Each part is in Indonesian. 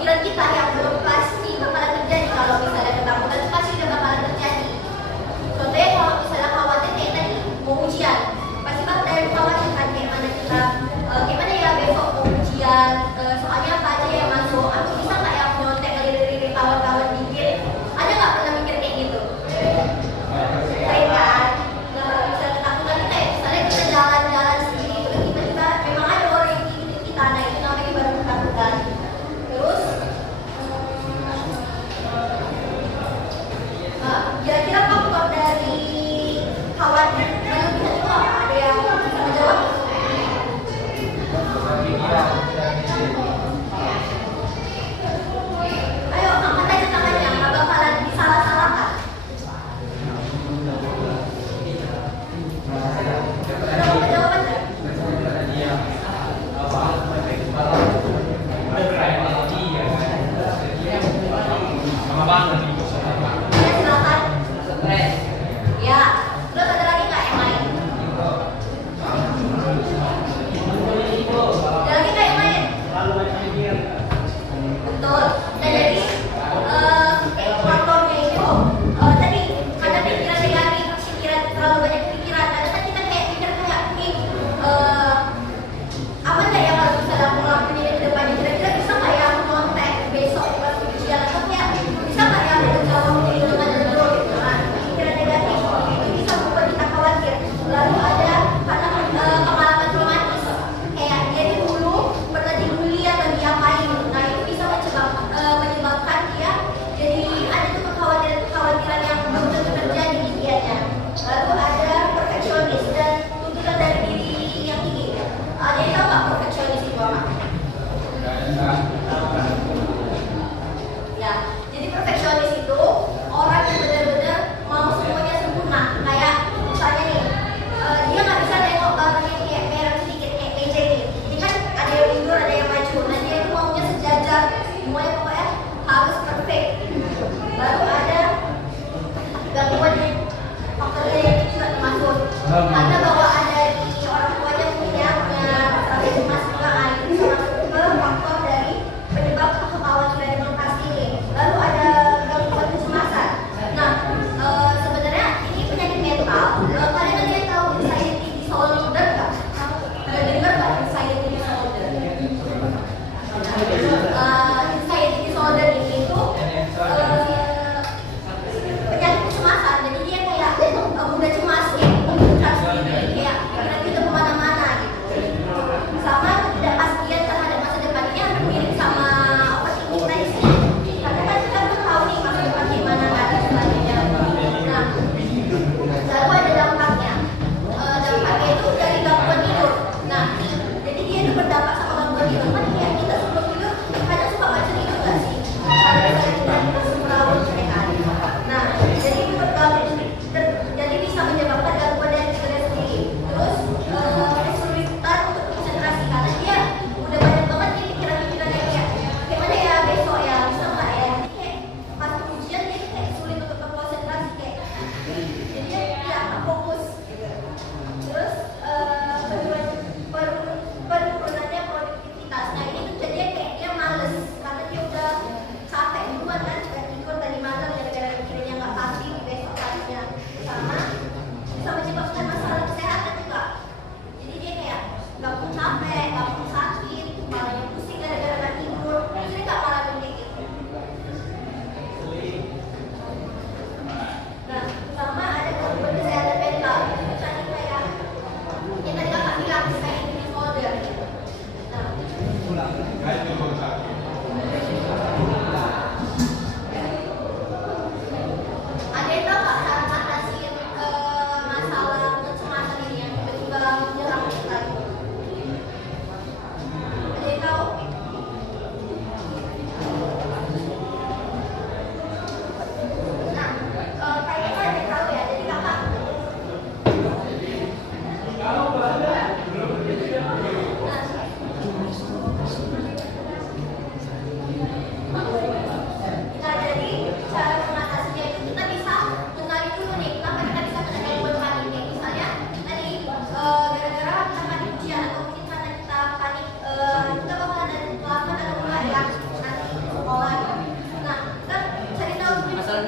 pikiran kita yang belum pasti bakalan terjadi kalau misalnya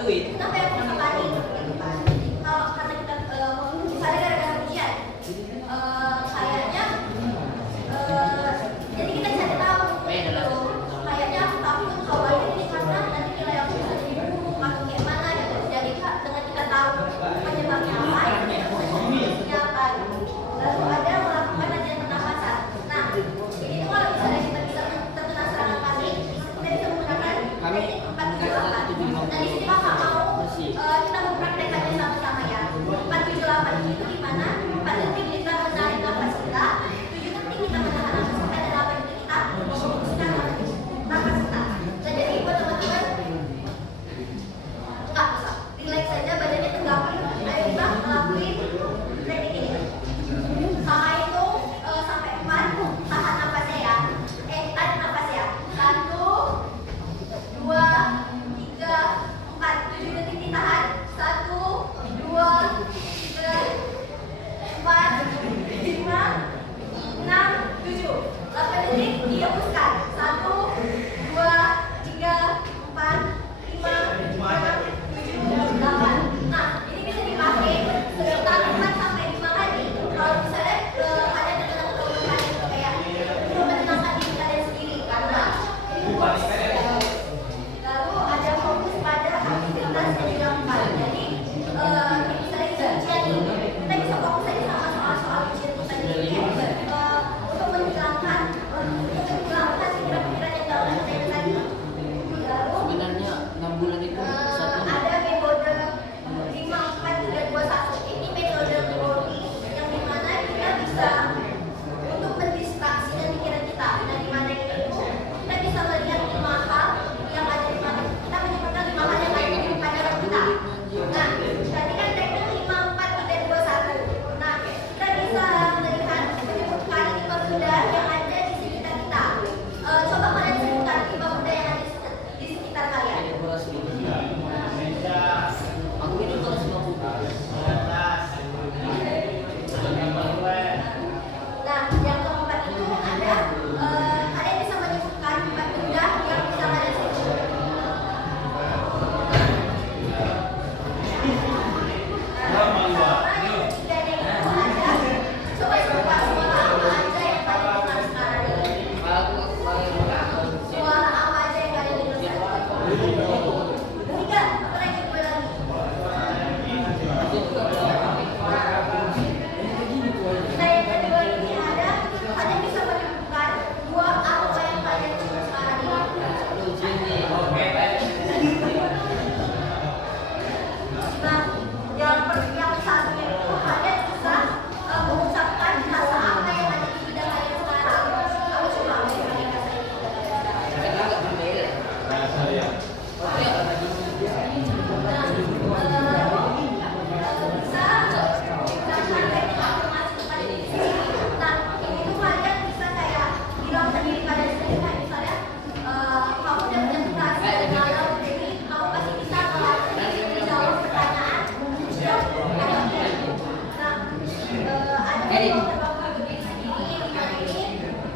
duit. Kenapa yang kita panik gitu kan? Kalau karena kita misalnya gara-gara ujian, kayaknya jadi kita cari tahu gitu. Kayaknya aku takut kalau ini karena nanti nilai aku bisa jadi buruk atau kayak mana gitu. Jadi dengan kita tahu penyebabnya apa, solusinya apa gitu. Lalu ada melakukan latihan pernapasan. Nah, ini tuh kalau misalnya kita bisa terkena serangan panik, kita bisa menggunakan teknik 478. Nah, di sini kakak mau kita mempraktekannya sama-sama ya. 478 itu gimana? 4 detik kita menarik nafas kita, 7 detik kita menahan nafas kita, dan 8 detik kita menghembuskan nafas kita. Nah, jadi buat teman-teman nggak usah, relax saja, badannya tegak. Ayo kita ngelakuin teknik ini. Sama itu sampai 4, tahan nafasnya ya. Tarik nafas ya. 1, 2, 3, 4, 7 detik ditahan. 1, 2, 3, 4, 5, 6, 7. 8 detik dihembuskan. 1, 2, 3, 4, 5, 6, 7, 8. Nah, ini bisa dipakai sekitar 4 sampai 5 kali. Kalau misalnya kalian dengan teman-teman kalian kayak menenangkan diri kalian sendiri karena lalu ada fokus pada aktivitas yang dilakukan. Jadi misalnya kita ujian nih, kita bisa fokus aja sama soal-soal ujian kita ini untuk menghilangkan pikiran-pikiran yang gak kita yang tadi. Lalu Sebenarnya 6 bulan itu ada metode 5, 4, 3, 2, 1. Ini metode teori yang dimana kita bisa untuk mendistraksi dan pikiran kita. Nah, dimana itu kita bisa melihat 5 hal yang ada di mata kita, menyebutkan 5 hal yang ada di pandangan kita. Nah, tadi kan teknik 5, 4, 3, 2, 1. Nah, kita bisa melihat menyebutkan 5 benda yang ada di sekitar kita. Coba kalian sebutkan 5 benda yang ada di sekitar kalian. aku ini kalau semua buku. Nah, yang keempat itu ada kalian bisa menyebutkan 4 benda yang bisa kalian sebut. Sama yang ketiganya itu ada, coba suara apa aja yang kalian dengar sekarang ini. Suara apa aja yang kalian dengar sekarang. Ketiga, apa lagi gue lagi? Nah, yang kedua ini ada, kalian bisa menyebutkan 2 apa yang kalian dengar sekarang ini. Nah, yang satunya itu kalian bisa mengucapkan kata apa yang ada di bidang kalian sekarang. Kamu coba apa yang kalian rasain?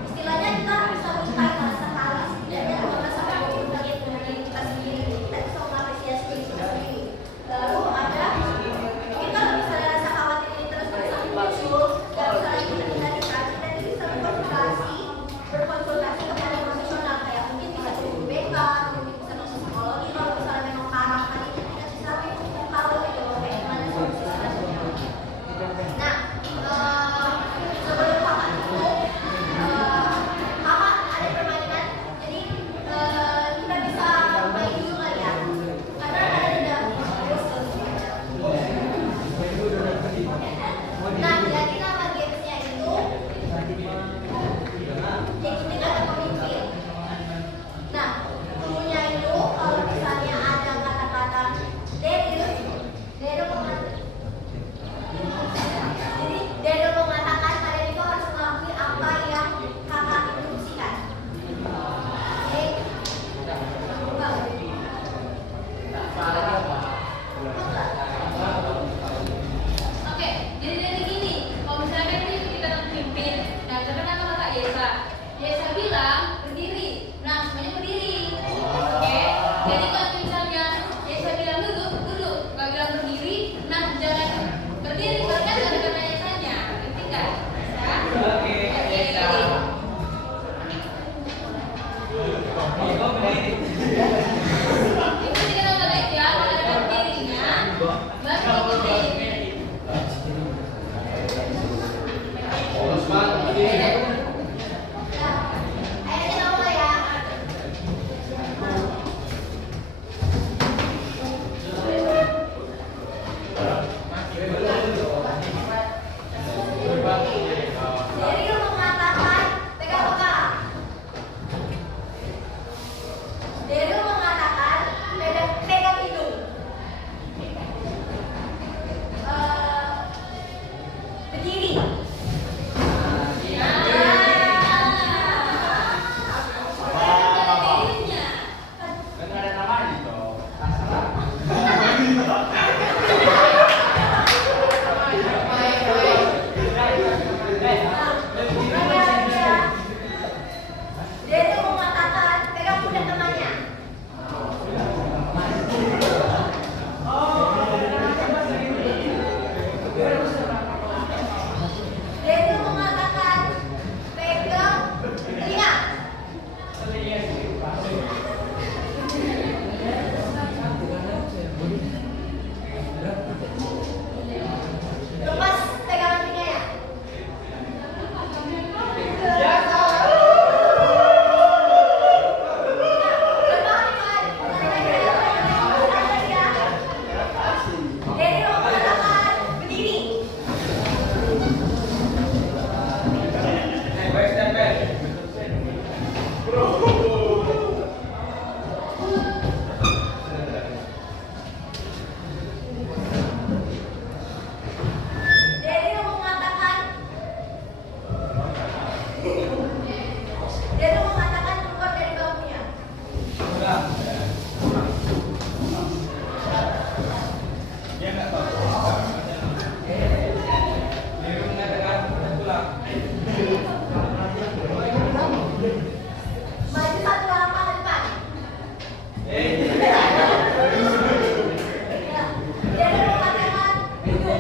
Istilahnya kita bisa mulai rasa kalah setidaknya 15-20 menit dengan kita sendiri. Kita bisa mengapresiasi diri kita sendiri. Lalu ada mungkin kalau misalnya rasa khawatir ini terus-terusan muncul, nggak bisa lagi terkendalikan, kita bisa berkonsultasi kepada profesional, kayak mungkin bisa ke guru BK, mungkin bisa ke psikologi. Kalau misalnya memang parah kali ini kita bisa tahu gitu kayak gimana solusi selanjutnya. Nah, sebelum kakak itu kakak ada permainan, jadi kita bisa main dulu kali ya, karena ada nah, jadi nama gamesnya itu jadi kita ada pemimpin. Nah, punya itu kalau misalnya ada kata-kata Daryl mengatakan, jadi Daryl mengatakan kalian itu harus melakukan apa yang kakak instruksikan. Oke, Oke, jadi dari gini, kalau misalnya kan ini kita memimpin, nah misalkan nama kakak Yesa bilang berdiri, nah semuanya berdiri. Oke, jadi kalau misalnya Yesa bilang duduk, berdiri, kan kata-kata Yesanya. Ngerti nggak? Bisa? Oke. Ikuti kata aja, kalau ada berdirinya, baru ikuti. Ayo kita mulai ya. Jadi lu mengatakan pegang-pegang. Jadi lu mengatakan pegang hidung. Berdiri. Jadi lu mengatakan pegang pundak temannya. Jadi lu mengatakan pegang telinga. Lepas pegangan telinganya. Jadi lu mengatakan berdiri. Jadi lu mengatakan keluar dari bangkunya. Maju satu langkah ke depan. Jadi lu mengatakan duduk.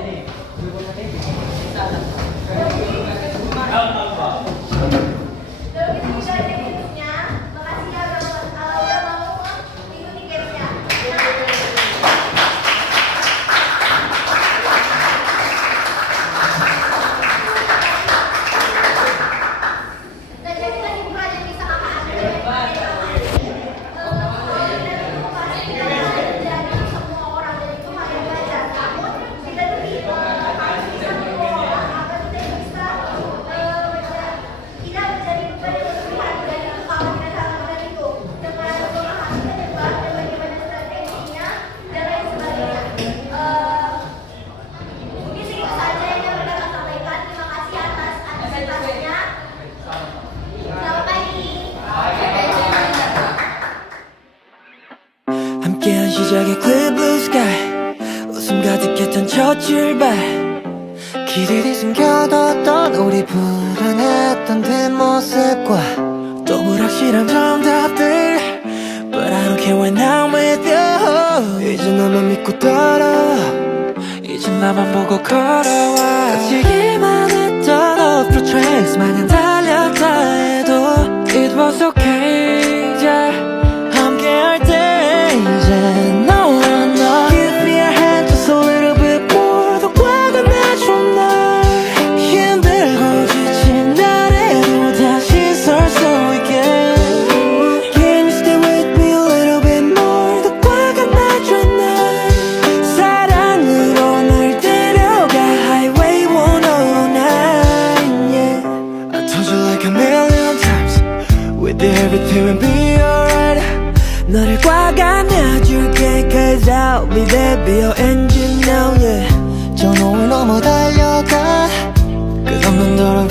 Lebih tinggal dari hidupnya. Makasih ya udah mau ikuti gamesnya. Dan jadi tadi bukan hanya bisa jadi semua orang dan itu hanya belajar. Namun kita lebih harus bisa mengelola agar kita bisa tidak menjadi beban yang berlebihan dan itu kalau kita lakukan itu dengan memahami penyebab dan bagaimana strateginya dan lain sebagainya. Mungkin segitu saja yang dapat saya sampaikan. Terima kasih atas antisipasinya. Selamat pagi. 함께한 시작의 clear blue sky 웃음 가득했던 첫 출발 길들이 숨겨뒀던 우리 불안했던 뒷모습과 또 불확실한 정답들 But I don't care when I'm with you 이제 너만 믿고 따라와 이제 나만 보고 걸어와 거칠기만 했던 off the tracks 마냥 달렸다 해도 It was okay yeah 함께할 때 이제 너와 나 Give me a hand just a little bit more 더 화가 나줘 날 힘들고 지친 날에도 다시 설 수 있게 Can you stay with me a little bit more 더 화가 나줘 날 사랑으로 널 데려가 Highway 109 yeah I told you like a million times With everything will be alright 너를 꽉 안아줄게 Cause I'll be there be your engine now yeah 저 노을 넘어 달려가 끝없는 도로